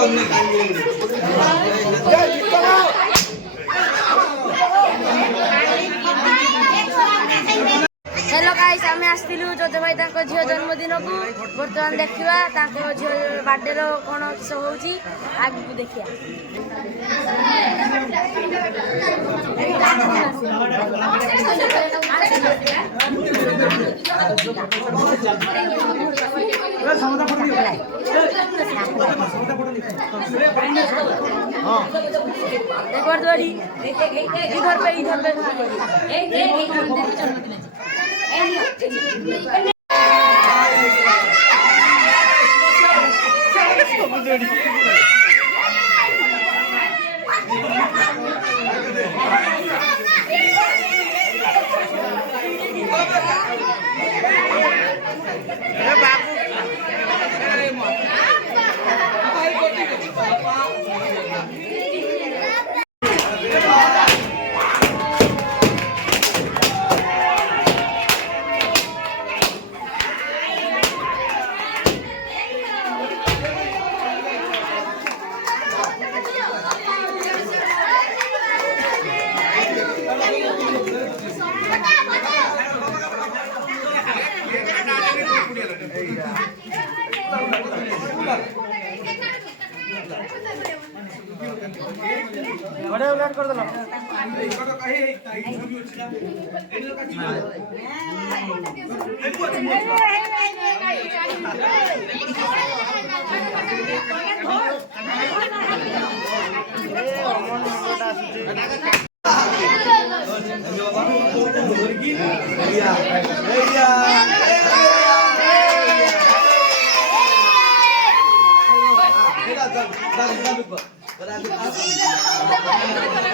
hello guys आम आसलु जोज भाई झील जन्मदिन को बर्तमान देखा झील बर्थडे कौन किस हो आगे देखिए इधर पे बड़े उलट कर देला Berarti